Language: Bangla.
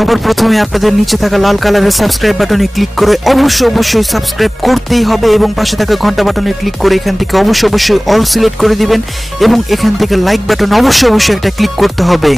সবার প্রথমে আপনাদের নিচে থাকা লাল কালারের সাবস্ক্রাইব বাটনে ক্লিক করে অবশ্যই সাবস্ক্রাইব করতেই হবে এবং পাশে থাকা ঘন্টা বাটনে ক্লিক করে এখান থেকে অবশ্যই অল সিলেক্ট করে দিবেন এবং এখান থেকে লাইক বাটন অবশ্যই একটা ক্লিক করতে হবে।